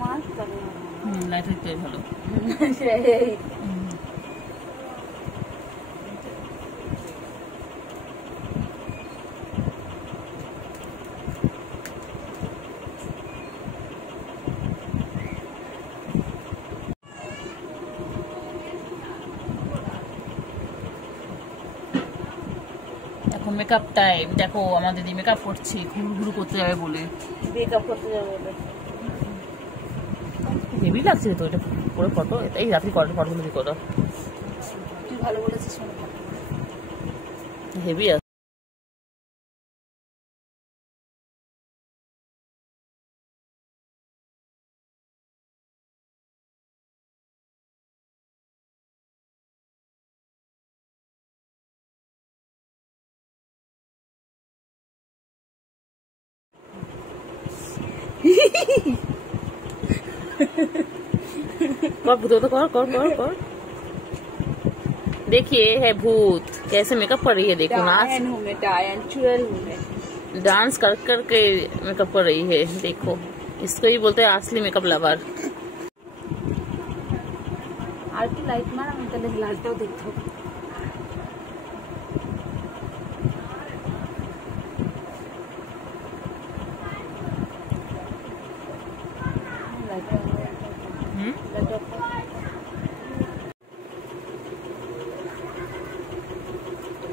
মাছ light হইতে ভালো। এখন মেকআপ টাইম। দেখো আমার দিদি মেকআপ করছে, ঘুরু করতে যাবে বলে। মেকআপ করতে যাবে বলে হেভি লাগছে তো এটা পরে ফটো। এই রাত্রি ফটোগুলো দিই কত তুই ভালো বলেছিস। হেভি আছে। कर भूत तो कर कर कर कर। देखिए है भूत कैसे मेकअप कर रही है। देखो नाच डांस कर करके मेकअप कर रही है। देखो इसको ही बोलते हैं असली मेकअप लवर। आरती लाइट मारा मैं तेरे लाइटटाও দেখতে হবে।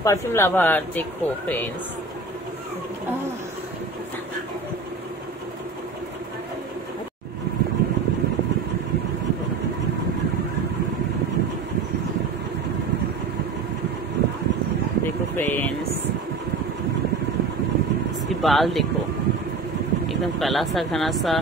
परफ्यूम लवर देखो फ्रेंड्स। देखो फ्रेंड्स इसकी बाल देखो एकदम काला सा घना सा